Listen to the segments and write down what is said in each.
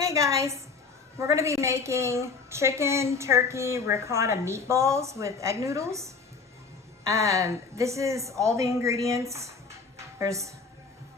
Hey guys, we're going to be making chicken turkey ricotta meatballs with egg noodles. This is all the ingredients. There's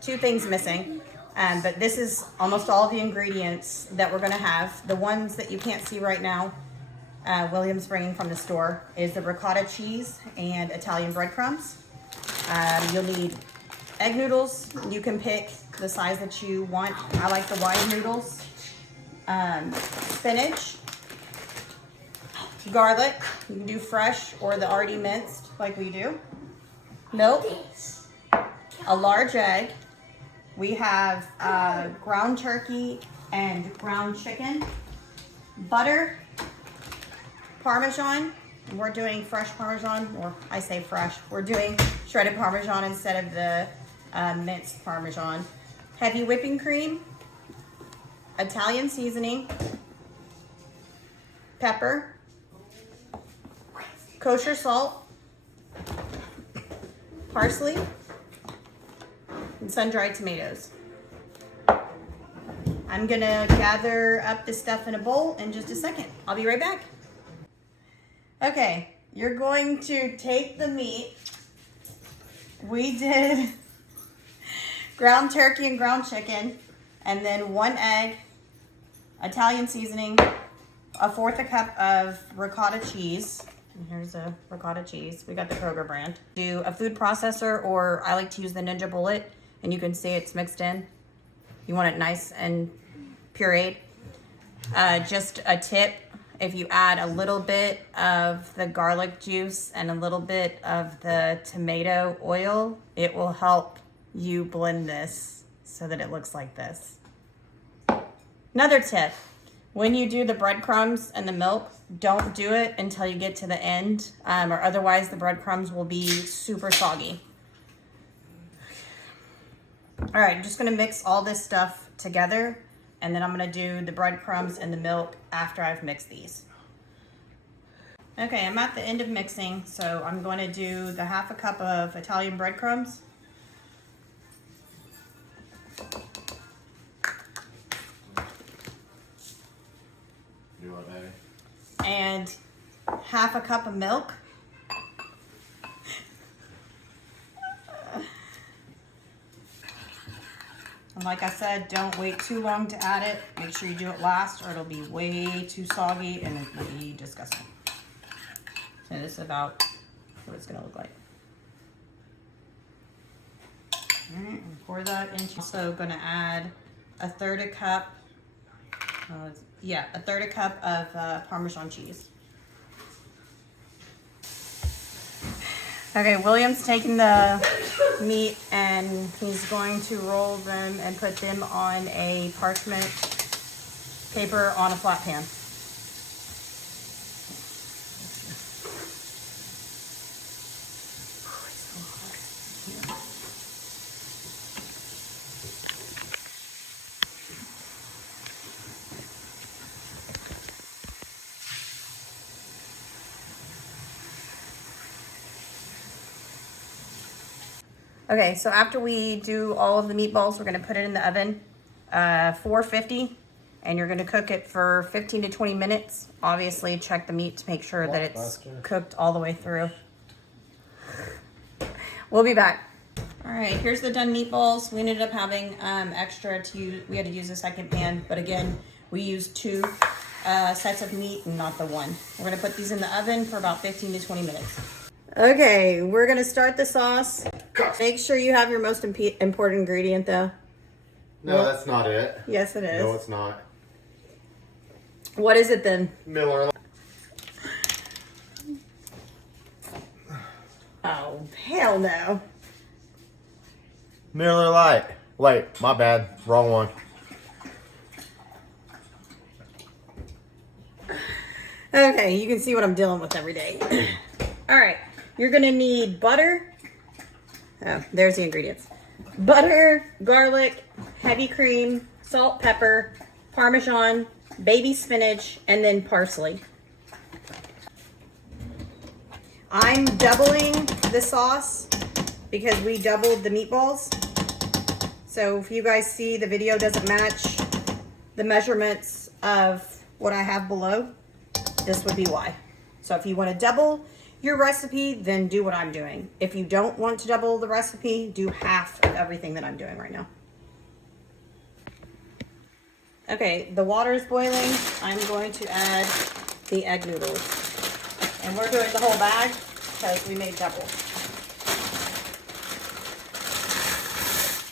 two things missing, but this is almost all the ingredients that we're going to have. The ones that you can't see right now, William's bringing from the store, is the ricotta cheese and Italian breadcrumbs. You'll need egg noodles. You can pick the size that you want. I like the wide noodles. Spinach, garlic, you can do fresh or the already minced like we do, milk, a large egg, we have ground turkey and ground chicken, butter, Parmesan, we're doing fresh Parmesan, or I say fresh, we're doing shredded Parmesan instead of the minced Parmesan, heavy whipping cream, Italian seasoning, pepper, kosher salt, parsley, and sun-dried tomatoes. I'm gonna gather up this stuff in a bowl in just a second. I'll be right back. Okay, you're going to take the meat. We did ground turkey and ground chicken, and then 1 egg, Italian seasoning, a 1/4 cup of ricotta cheese. And here's a ricotta cheese. We got the Kroger brand. Do a food processor, or I like to use the Ninja Bullet, and you can see it's mixed in. You want it nice and pureed. Just a tip, if you add a little bit of the garlic juice and a little bit of the tomato oil, it will help you blend this so that it looks like this. Another tip, when you do the breadcrumbs and the milk, don't do it until you get to the end, or otherwise the breadcrumbs will be super soggy. All right, I'm just gonna mix all this stuff together, and then I'm gonna do the breadcrumbs and the milk after I've mixed these. Okay, I'm at the end of mixing, so I'm going to do the 1/2 cup of Italian breadcrumbs. And 1/2 cup of milk. And like I said, don't wait too long to add it. Make sure you do it last or it'll be way too soggy and it will be disgusting. So this is about what it's gonna look like. All right, pour that into. Also gonna add a 1/3 cup. A 1/3 cup of Parmesan cheese. Okay, William's taking the meat and he's going to roll them and put them on a parchment paper on a flat pan. Okay, so after we do all of the meatballs, we're gonna put it in the oven, 450, and you're gonna cook it for 15 to 20 minutes. Obviously, check the meat to make sure that it's cooked all the way through. We'll be back. All right, here's the done meatballs. We ended up having extra to use. We had to use a second pan, but again, we used 2 sets of meat and not the 1. We're gonna put these in the oven for about 15 to 20 minutes. Okay, we're gonna start the sauce. Make sure you have your most important ingredient though. No, that's not it. Yes, it is. No, it's not. What is it then? Miller. Oh, hell no. Miller Lite. Wait, my bad. Wrong one. Okay, you can see what I'm dealing with every day. All right, you're gonna need butter. Oh, there's the ingredients. Butter, garlic, heavy cream, salt, pepper, Parmesan, baby spinach, and then parsley. I'm doubling the sauce because we doubled the meatballs. So if you guys see the video doesn't match, the measurements of what I have below, this would be why. So if you want to double your recipe, then do what I'm doing. If you don't want to double the recipe, do half of everything that I'm doing right now. Okay, the water is boiling. I'm going to add the egg noodles. And we're doing the whole bag because we made double.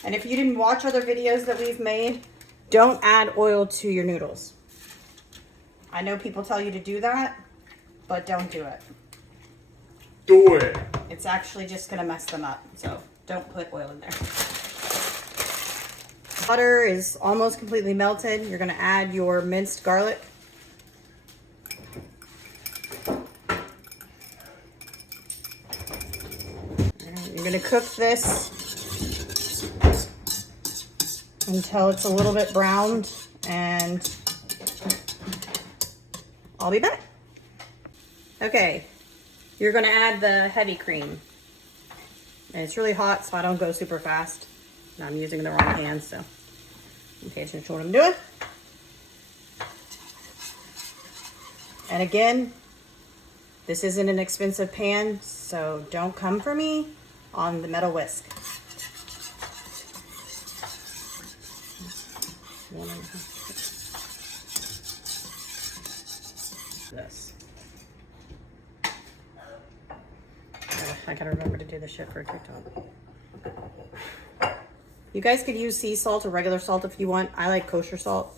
And if you didn't watch other videos that we've made, don't add oil to your noodles. I know people tell you to do that, but don't do it. Do it. It's actually just gonna mess them up, so don't put oil in there. Butter is almost completely melted. You're gonna add your minced garlic. You're gonna cook this until it's a little bit browned, and I'll be back. Okay, you're gonna add the heavy cream. And it's really hot, so I don't go super fast. And I'm using the wrong hand, so pay attention to what I'm doing. And again, this isn't an expensive pan, so don't come for me on the metal whisk. This. I gotta remember to do this shit for TikTok. You guys could use sea salt or regular salt if you want. I like kosher salt,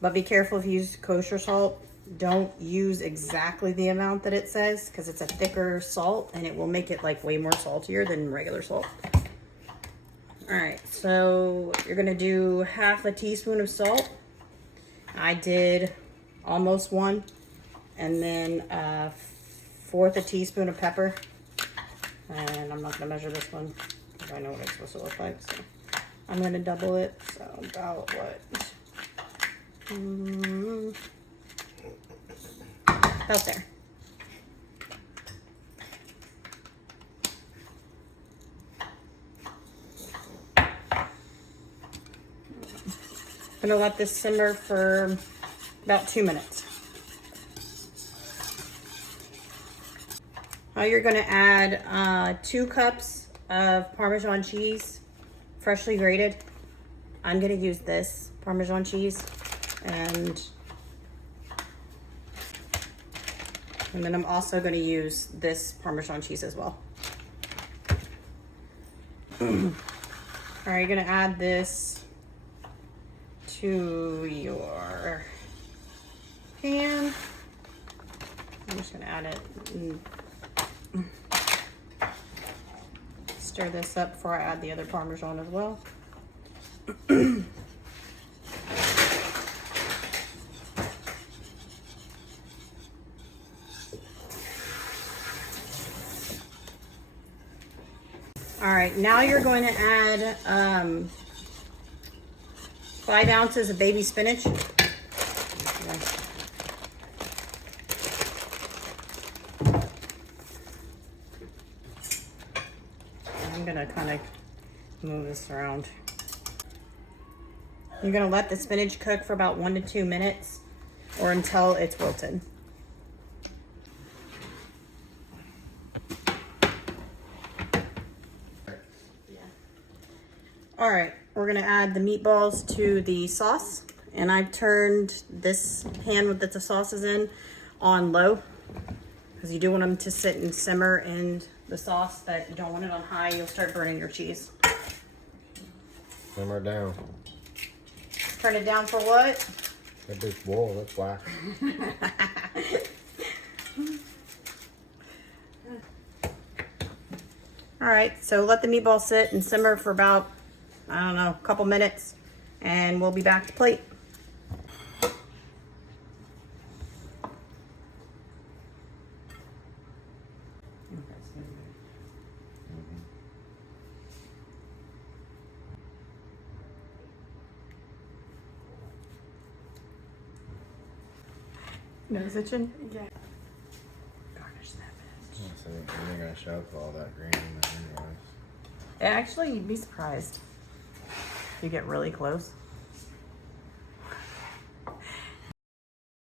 but be careful if you use kosher salt. Don't use exactly the amount that it says, because it's a thicker salt and it will make it like way more saltier than regular salt. All right, so you're gonna do half a teaspoon of salt. I did almost one, and then a fourth a teaspoon of pepper. And I'm not gonna measure this one because I know what it's supposed to look like. So I'm gonna double it. So about what? About there. I'm gonna let this simmer for about 2 minutes. Now you're gonna add 2 cups of Parmesan cheese, freshly grated. I'm gonna use this Parmesan cheese, and then I'm also gonna use this Parmesan cheese as well. All right, you're gonna add this to your pan. I'm just gonna add it and stir this up before I add the other Parmesan as well. All right, now you're going to add 5 ounces of baby spinach. I'm gonna kind of move this around. You're gonna let the spinach cook for about 1 to 2 minutes or until it's wilted. All right, we're gonna add the meatballs to the sauce, and I've turned this pan with the sauce is in on low because you do want them to sit and simmer in the sauce, but you don't want it on high. You'll start burning your cheese. Simmer down. Turn it down for what? That bitch boil, that's why. All right, so let the meatball sit and simmer for about, I don't know, a couple minutes, and we'll be back to plate. Nose itching? Yeah. Garnish that bitch. So you're gonna show up all that green in there anyways. Actually, you'd be surprised. You get really close.